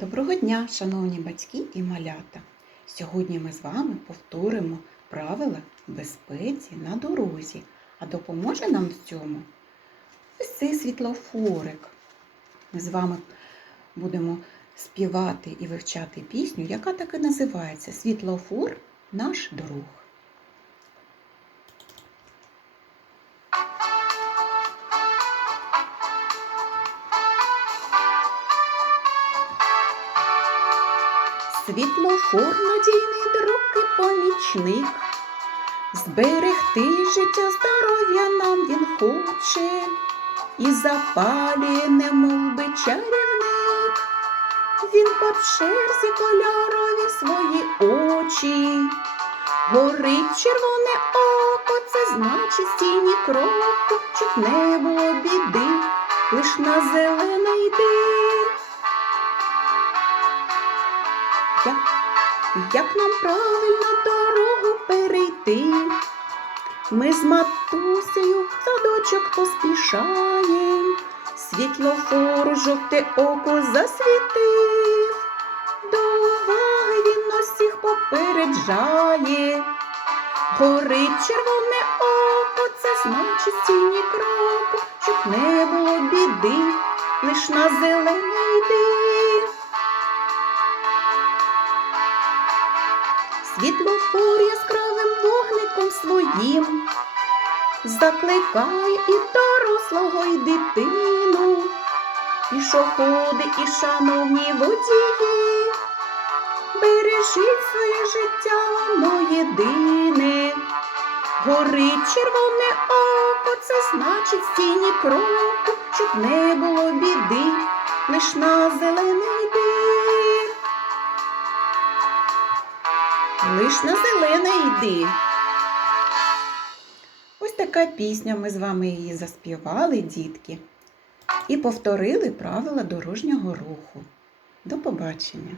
Доброго дня, шановні батьки і малята! Сьогодні ми з вами повторимо правила безпеці на дорозі, а допоможе нам в цьому ось цей світлофорик. Ми з вами будемо співати і вивчати пісню, яка так і називається Світлофор наш друг. Світлофор надійний друг і помічник. Зберегти життя, здоров'я нам він хоче і запалює, немов би чарівник. Він по черзі кольорові свої очі. Горить червоне око, це значить стійні кроку, щоб не було біди, лиш на зелене як нам правильно дорогу перейти? Ми з матусею в садочок поспішаєм, світлофору жовте око засвітив, до уваги він усіх попереджає. Горить червоне око, це значить стійні кроку, щоб не було біди, лиш на зелене йди. Світлофор яскравим вогником своїм. Закликає і дорослого, і дитину, пішоходи і шановні водії, бережіть своє життя, воно єдине. Горить червоне око, це значить стійні кроку, щоб не було біди, лиш на зелений Лиш на зелене йди. Ось така пісня. Ми з вами її заспівали, дітки, і повторили правила дорожнього руху. До побачення!